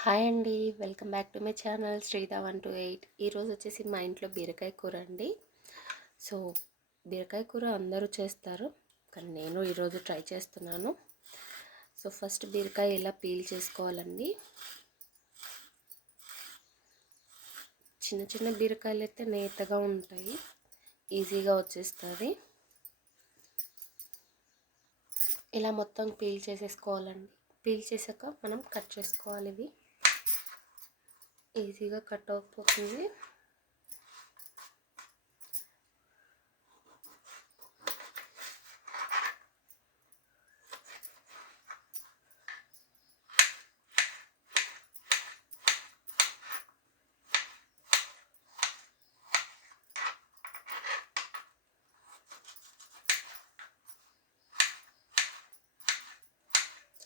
Hi అండి. Welcome back to my channel శ్రీదా128. ఈరోజు వచ్చేసి మా ఇంట్లో బీరకాయ కూర అండి. సో బీరకాయ కూర అందరూ చేస్తారు, కానీ నేను ఈరోజు ట్రై చేస్తున్నాను. సో ఫస్ట్ బీరకాయ ఇలా పీల్ చేసుకోవాలండి. చిన్న చిన్న బీరకాయలు అయితే నేతగా ఉంటాయి, ఈజీగా వచ్చేస్తుంది. ఇలా మొత్తం పీల్ చేసేసుకోవాలండి. పీల్ చేసాక మనం కట్ చేసుకోవాలి. ఇవి ఈజీగా కట్ అయిపోతుంది.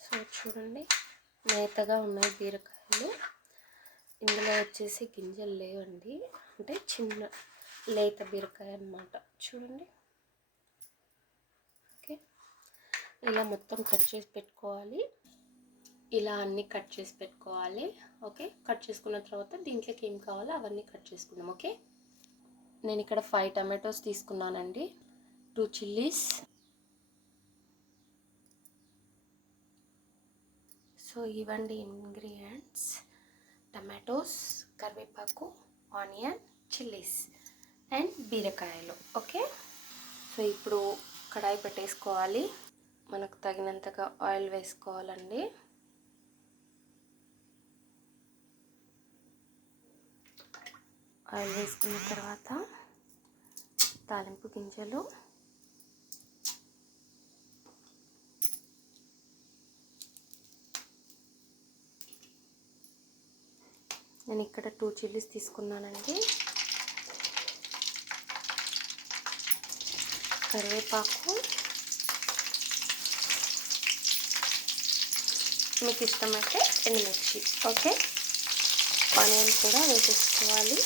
సో చూడండి, నేతగా ఉన్నాయి బీరకాయలు. ఇందులో వచ్చేసి గింజలు లేవండి, అంటే చిన్న లేత బీరకాయ అన్నమాట. చూడండి, ఓకే. ఇలా మొత్తం కట్ చేసి పెట్టుకోవాలి. ఇలా అన్నీ కట్ చేసి పెట్టుకోవాలి. ఓకే, కట్ చేసుకున్న తర్వాత దీంట్లోకి ఏం కావాలో అవన్నీ కట్ చేసుకుందాం. ఓకే, నేను ఇక్కడ 5 టమాటోస్ తీసుకున్నానండి, 2 చిల్లీస్. సో ఇవ్వండి ఇంగ్రీడియంట్స్: టమాటోస్, కరివేపాకు, ఆనియన్, చిల్లీస్ అండ్ బీరకాయలు. ఓకే, సో ఇప్పుడు కడాయి పెట్టేసుకోవాలి. మనకు తగినంతగా ఆయిల్ వేసుకోవాలండి. ఆయిల్ వేసుకున్న తర్వాత తాలింపు గింజలు, నేను ఇక్కడ 2 చిల్లీస్ తీసుకున్నానండి. కరివేపాకు, మీకు ఇష్టమైతే ఎండుమిర్చి. ఓకే, ఆనియన్ కూడా వేసేసుకోవాలి.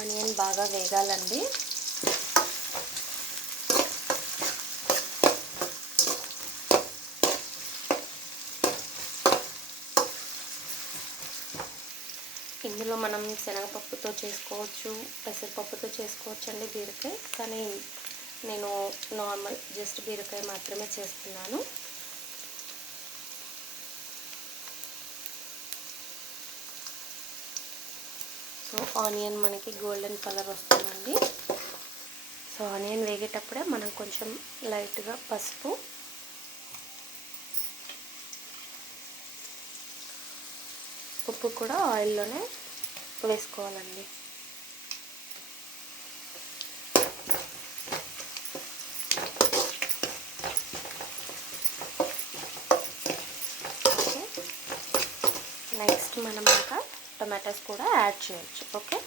ఆనియన్ బాగా వేగాలండి. ఇందులో మనం శనగపప్పుతో చేసుకోవచ్చు, పెసరపప్పుతో చేసుకోవచ్చు అండి బీరకాయ, కానీ నేను నార్మల్ జస్ట్ బీరకాయ మాత్రమే చేస్తున్నాను. సో ఆనియన్ మనకి గోల్డెన్ కలర్ వస్తుందండి. సో ఆనియన్ వేగేటప్పుడే మనం కొంచెం లైట్గా పసుపు, ఉప్పు కూడా ఆయిల్లోనే వేసుకోవాలండి. ఓకే, నెక్స్ట్ మనం ఇంకా టొమాటోస్ కూడా యాడ్ చేయొచ్చు. ఓకే,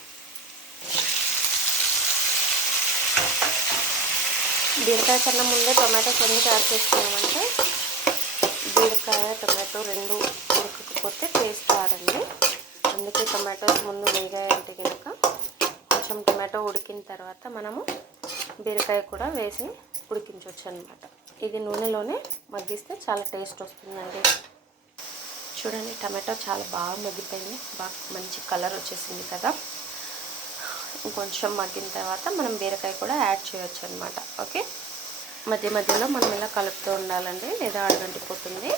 బీరకాయ కన్నా ముందే టొమాటోస్ ఎందుకు యాడ్ చేసుకున్నామంటే బీరకాయ టొమాటో రెండు ఉడకకపోతే టేస్ట్ రాదండి. అందుకే టొమాటోస్ ముందు వేగాయంటే కనుక కొంచెం టొమాటో ఉడికిన తర్వాత మనము బీరకాయ కూడా వేసి ఉడికించవచ్చు అన్నమాట. ఇది నూనెలోనే మగ్గిస్తే చాలా టేస్ట్ వస్తుందండి. చూడండి, టమాటో చాలా బాగా మగ్గిపోయింది, బాగా మంచి కలర్ వచ్చేసింది కదా. ఇంకొంచెం మగ్గిన తర్వాత మనం బీరకాయ కూడా యాడ్ చేయొచ్చు అన్నమాట. ఓకే, మధ్య మధ్యలో మనం ఇలా కలుపుతూ ఉండాలండి, లేదా అడుగంటిపోతుంది.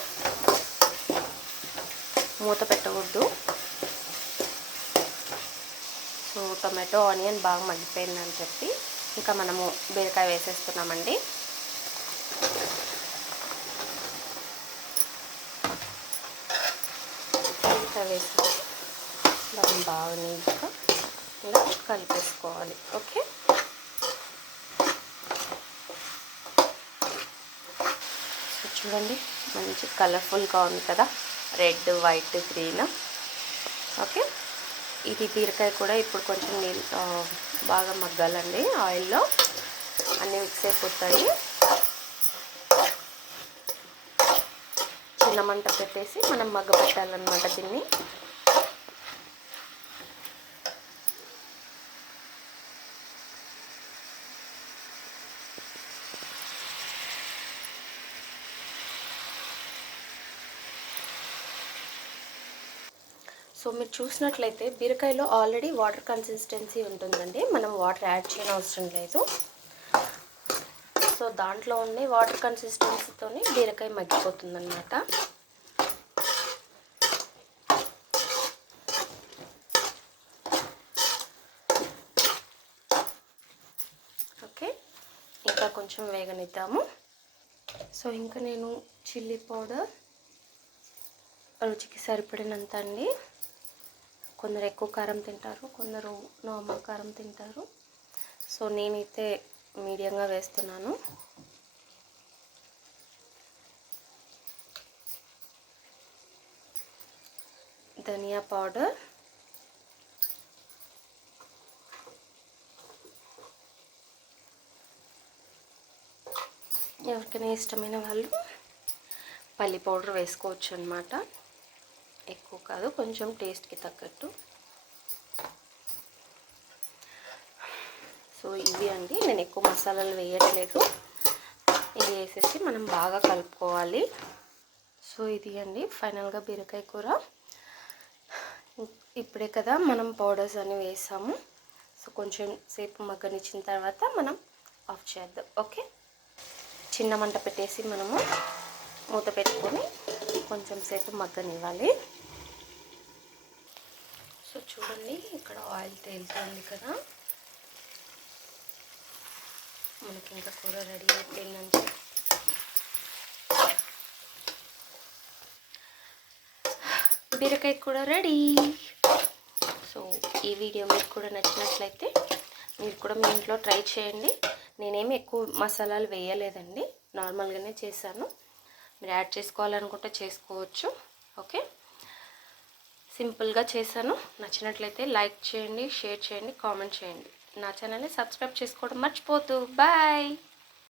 మూత పెట్టకూడదు. సో టొమాటో ఆనియన్ బాగా మగ్గిపోయిందని చెప్పి ఇంకా మనము బీరకాయ వేసేస్తున్నామండి. బీరకాయ వేసి దాన్ని బాగా నీట్గా ఇలా కలిపేసుకోవాలి. ఓకే, చూడండి మంచి కలర్ఫుల్గా ఉంది కదా, రెడ్, వైట్, గ్రీన్. ఓకే, ఇది బీరకాయ కూడా ఇప్పుడు కొంచెం బాగా మగ్గాలండి ఆయిల్లో, అన్నీ మిక్స్ అయిపోతాయి. చిన్న మంట పెట్టేసి మనం మగ్గబెట్టాలన్నమాట దీన్ని. సో మీరు చూసినట్లయితే బీరకాయలో ఆల్రెడీ వాటర్ కన్సిస్టెన్సీ ఉంటుందండి, మనం వాటర్ యాడ్ చేయని అవసరం లేదు. సో దాంట్లో ఉండే వాటర్ కన్సిస్టెన్సీతోనే బీరకాయ మగ్గిపోతుంది అన్నమాట. ఓకే, ఇంకా కొంచెం వేగనిద్దాము. సో ఇంకా నేను చిల్లీ పౌడర్ రుచికి సరిపడినంత అండి. కొందరు ఎక్కువ కారం తింటారు, కొందరు నార్మల్ కారం తింటారు. సో నేనైతే మీడియంగా వేస్తున్నాను. ధనియా పౌడర్, ఎవరికైనా ఇష్టమైన వాళ్ళు పల్లి పౌడర్ వేసుకోవచ్చు అన్నమాట. ఎక్కువ కాదు, కొంచెం టేస్ట్కి తగ్గట్టు. సో ఇవి అండి, నేను ఎక్కువ మసాలాలు వేయట్లేదు. ఇది వేసేసి మనం బాగా కలుపుకోవాలి. సో ఇది అండి ఫైనల్గా బీరకాయ కూర. ఇప్పుడే కదా మనం పౌడర్స్ అన్నీ వేసాము. సో కొంచెం సేపు మగ్గనిచ్చిన తర్వాత మనం ఆఫ్ చేద్దాం. ఓకే, చిన్న మంట పెట్టేసి మనము మూత పెట్టుకొని కొంచెం సేపు మగ్గనివ్వాలి. సో చూడండి, ఇక్కడ ఆయిల్ తేలుతుంది కదా, మనకి ఇంకా కూర రెడీ అయిపోయిందంటే. బీరకాయ కూర రెడీ. సో ఈ వీడియో మీకు కూడా నచ్చినట్లయితే మీరు కూడా మీ ఇంట్లో ట్రై చేయండి. నేనేమి ఎక్కువ మసాలాలు వేయలేదండి, నార్మల్గానే చేశాను. మీరు యాడ్ చేసుకోవాలనుకుంటే చేసుకోవచ్చు. ఓకే, సింపుల్గా చేశాను. నచ్చినట్లయితే లైక్ చేయండి, షేర్ చేయండి, కామెంట్ చేయండి. నా ఛానల్ని సబ్స్క్రైబ్ చేసుకోవడం మర్చిపోద్దు. బాయ్.